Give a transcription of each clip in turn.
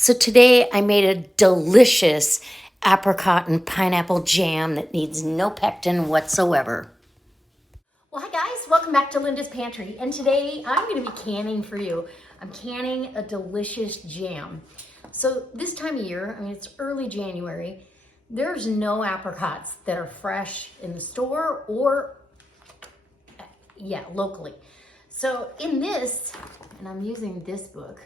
So today I made a delicious apricot and pineapple jam that needs no pectin whatsoever. Well, hi guys, welcome back to Linda's Pantry. And today I'm going to be canning for you. I'm canning a delicious jam. So this time of year, I mean, it's early January, there's no apricots that are fresh in the store or, locally. So in this, and I'm using this book,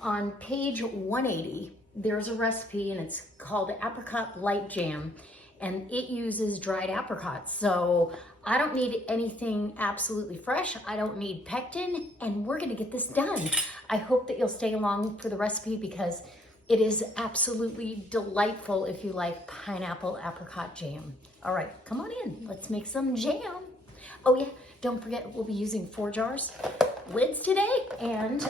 on page 180, there's a recipe and it's called Apricot Light Jam, and it uses dried apricots. So I don't need anything absolutely fresh. I don't need pectin, and we're gonna get this done. I hope that you'll stay along for the recipe because it is absolutely delightful if you like pineapple apricot jam. All right, come on in, let's make some jam. Oh yeah, don't forget we'll be using 4 jars lids today, and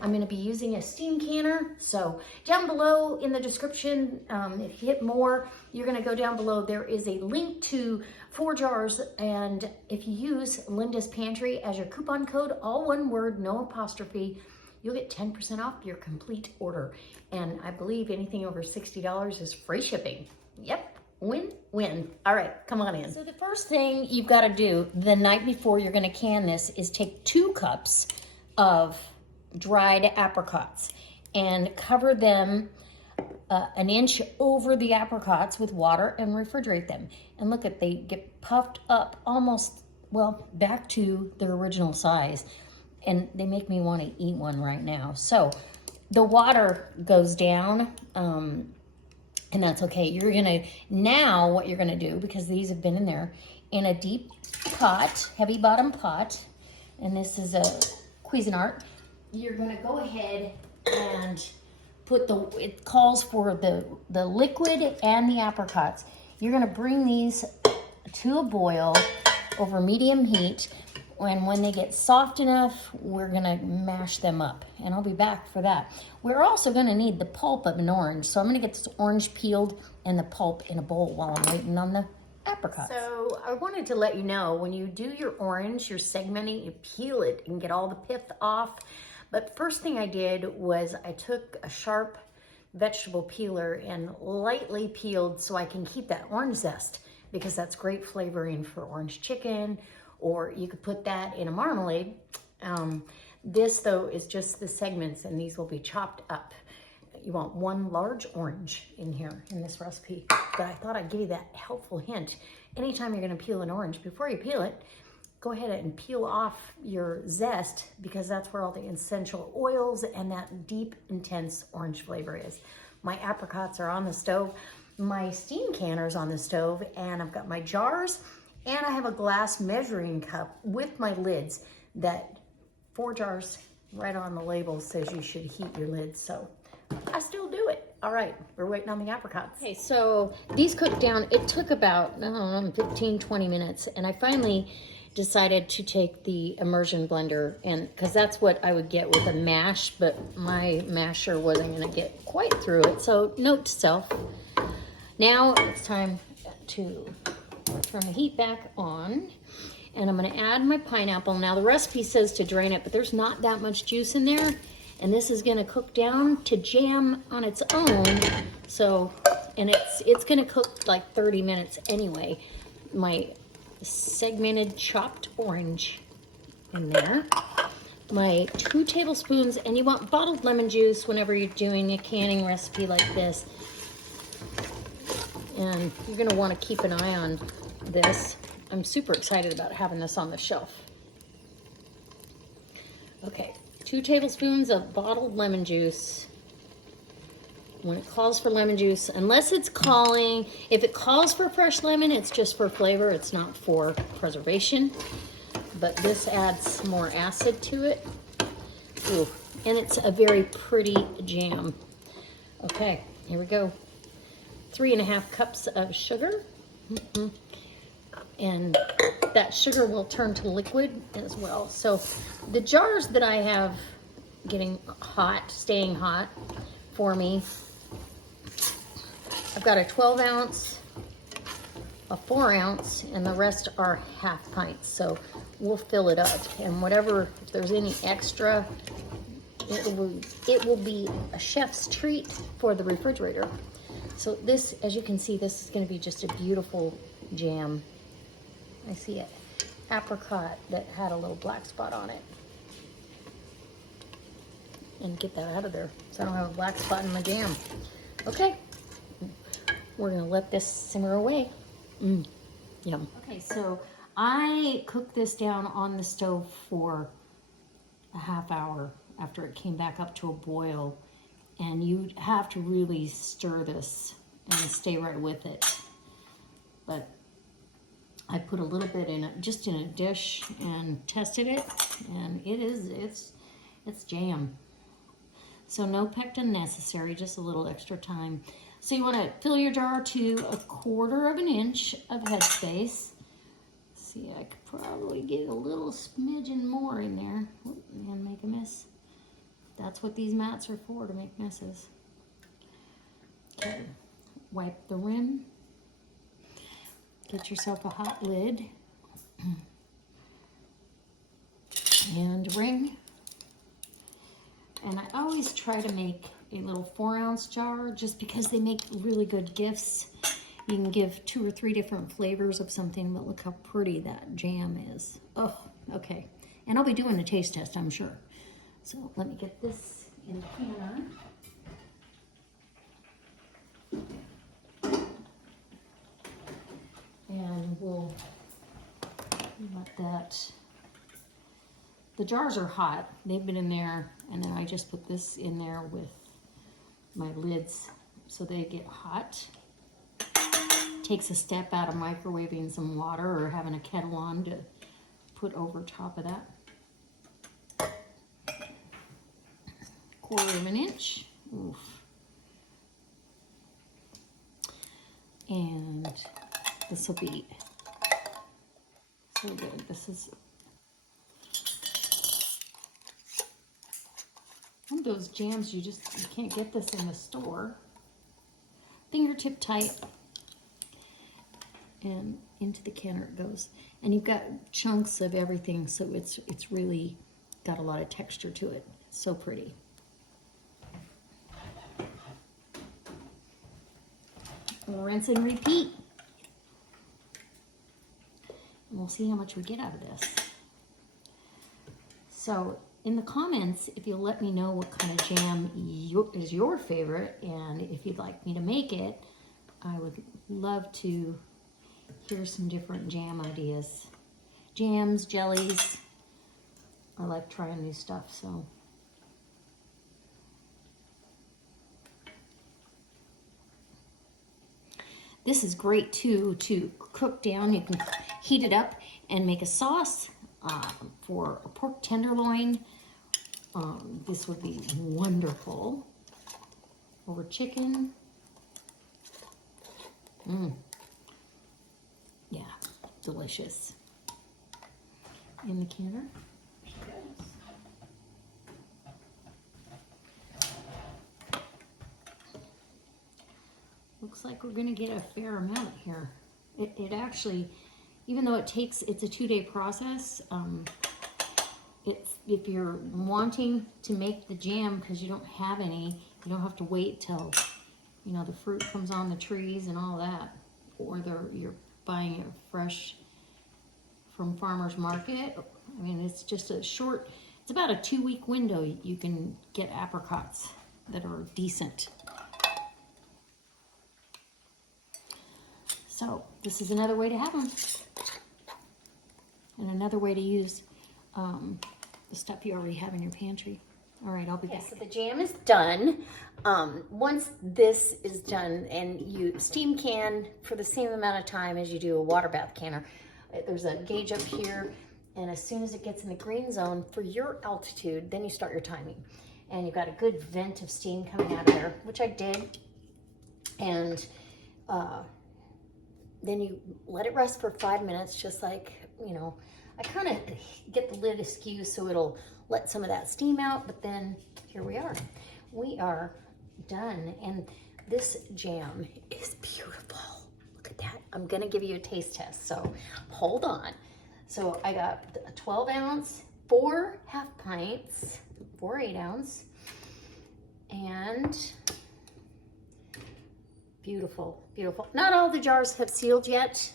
I'm going to be using a steam canner. So down below in the description, if you hit more, you're going to go down below. There is a link to 4 jars. And if you use Linda's Pantry as your coupon code, all one word, no apostrophe, you'll get 10% off your complete order. And I believe anything over $60 is free shipping. Yep. Win-win. All right, come on in. So the first thing you've got to do the night before you're going to can this is take 2 cups of dried apricots and cover them an inch over the apricots with water and refrigerate them. And look at, they get puffed up almost, well, back to their original size. And they make me want to eat one right now. So the water goes down, and that's okay. You're gonna, now what you're gonna do, because these have been in there, in a deep pot, heavy bottom pot, and this is a Cuisinart, you're gonna go ahead and put it calls for the liquid and the apricots. You're gonna bring these to a boil over medium heat, and when they get soft enough, we're gonna mash them up, and I'll be back for that. We're also gonna need the pulp of an orange, so I'm gonna get this orange peeled and the pulp in a bowl while I'm waiting on the apricots. So I wanted to let you know, when you do your orange, you're segmenting, you peel it and get all the pith off. But first thing I did was I took a sharp vegetable peeler and lightly peeled so I can keep that orange zest, because that's great flavoring for orange chicken, or you could put that in a marmalade. This though is just the segments, and these will be chopped up. You want 1 large orange in here in this recipe, but I thought I'd give you that helpful hint. Anytime you're gonna peel an orange, before you peel it, go ahead and peel off your zest, because that's where all the essential oils and that deep, intense orange flavor is. My apricots are on the stove. My steam canner's on the stove, and I've got my jars, and I have a glass measuring cup with my lids. That 4 jars right on the label says you should heat your lids, so I still do it. All right, we're waiting on the apricots. Okay, so these cooked down. It took about, I don't know, 15, 20 minutes, and I finally decided to take the immersion blender, and because that's what I would get with a mash, but my masher wasn't going to get quite through it. So note to self, now it's time to turn the heat back on, and I'm going to add my pineapple. Now the recipe says to drain it, but there's not that much juice in there, and this is going to cook down to jam on its own. So, and it's going to cook like 30 minutes anyway. My segmented chopped orange in there, my 2 tablespoons, and you want bottled lemon juice whenever you're doing a canning recipe like this, and you're going to want to keep an eye on this. I'm super excited about having this on the shelf. Okay, 2 tablespoons of bottled lemon juice. When it calls for lemon juice, unless it's calling, if it calls for fresh lemon, it's just for flavor, it's not for preservation. But this adds more acid to it. Ooh, and it's a very pretty jam. Okay, here we go. 3.5 cups of sugar. And that sugar will turn to liquid as well. So the jars that I have getting hot, staying hot for me, I've got a 12 ounce, a 4 ounce, and the rest are half pints. So we'll fill it up, and whatever, if there's any extra it will be a chef's treat for the refrigerator. So this, as you can see, this is going to be just a beautiful jam. I see it. Apricot that had a little black spot on it. And get that out of there so I don't have a black spot in my jam. Okay, we're gonna let this simmer away. Yum. Okay, so I cooked this down on the stove for a half hour after it came back up to a boil. And you have to really stir this and stay right with it. But I put a little bit in it, just in a dish, and tested it, and it's jam. So no pectin necessary, just a little extra time. So you want to fill your jar to 1/4 of an inch of headspace. See, I could probably get a little smidgen more in there and make a mess. That's what these mats are for, to make messes. Okay, wipe the rim. Get yourself a hot lid and ring. And I always try to make a little 4-ounce jar just because they make really good gifts. You can give 2 or 3 different flavors of something, but look how pretty that jam is. Oh, okay. And I'll be doing a taste test, I'm sure. So let me get this in the can. And we'll let that, the jars are hot. They've been in there, and then I just put this in there with my lids so they get hot. Takes a step out of microwaving some water or having a kettle on to put over top of that. 1/4 of an inch. Oof. And this will be so good. This is one of those jams you can't get this in the store. Fingertip tight. And into the canner it goes. And you've got chunks of everything, so it's really got a lot of texture to it. It's so pretty. Rinse and repeat. And we'll see how much we get out of this. So in the comments, if you'll let me know what kind of jam is your favorite, and if you'd like me to make it, I would love to hear some different jam ideas. Jams, jellies. I like trying new stuff, so. This is great too to cook down. You can heat it up and make a sauce for a pork tenderloin. This would be wonderful over chicken. Yeah, delicious. In the canner. Looks like we're gonna get a fair amount here. It actually, even though it's a 2-day process, if you're wanting to make the jam because you don't have any, you don't have to wait till, the fruit comes on the trees and all that, or you're buying it fresh from farmer's market. I mean, it's just it's about a 2-week window you can get apricots that are decent. So this is another way to have them, and another way to use the stuff you already have in your pantry. All right, I'll be back. So the jam is done. Once this is done, and you steam can for the same amount of time as you do a water bath canner, there's a gauge up here, and as soon as it gets in the green zone for your altitude, then you start your timing. And you've got a good vent of steam coming out of there, which I did. And then you let it rest for 5 minutes, just like, I kind of get the lid askew so it'll let some of that steam out, but then here we are. We are done, and this jam is beautiful. Look at that. I'm gonna give you a taste test, so hold on. So I got a 12-ounce, 4 half pints. 4 8-ounce. And beautiful, beautiful. Not all the jars have sealed yet,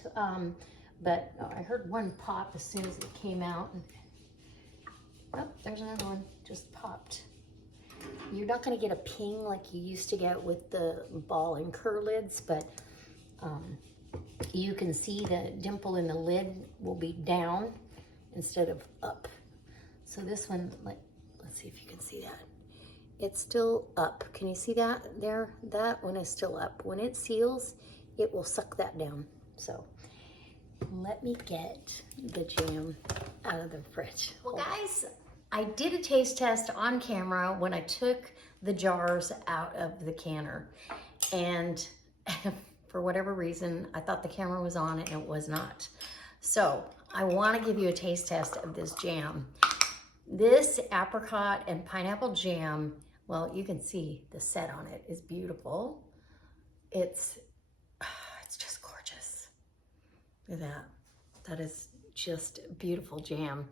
but I heard one pop as soon as it came out. Oh, there's another one, just popped. You're not gonna get a ping like you used to get with the ball and cur lids, but you can see the dimple in the lid will be down instead of up. So this one, let's see if you can see that. It's still up. Can you see that there? That one is still up. When it seals, it will suck that down. So let me get the jam out of the fridge. Well, guys, I did a taste test on camera when I took the jars out of the canner. And for whatever reason, I thought the camera was on and it was not. So I want to give you a taste test of this jam. This apricot and pineapple jam, well, you can see the set on it is beautiful. It's just gorgeous. Look at that. That is just beautiful jam.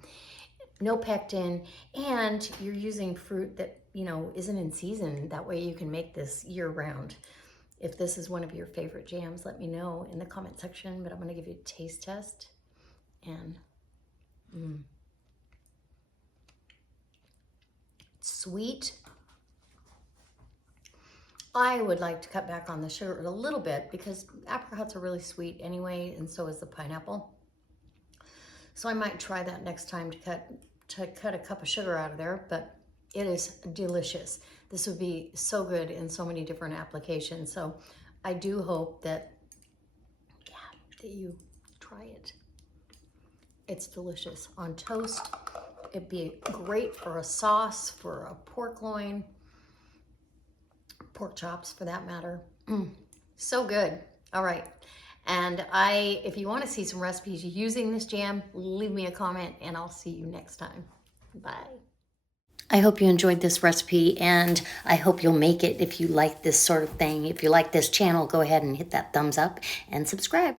No pectin, and you're using fruit that, you know, isn't in season. That way you can make this year round. If this is one of your favorite jams, let me know in the comment section, but I'm gonna give you a taste test. And sweet. I would like to cut back on the sugar a little bit because apricots are really sweet anyway, and so is the pineapple. So I might try that next time to cut a cup of sugar out of there, but it is delicious. This would be so good in so many different applications. So I do hope that, that you try it. It's delicious on toast. It'd be great for a sauce, for a pork loin, pork chops for that matter. So good. All right. And if you want to see some recipes using this jam, leave me a comment and I'll see you next time. Bye. I hope you enjoyed this recipe, and I hope you'll make it if you like this sort of thing. If you like this channel, go ahead and hit that thumbs up and subscribe.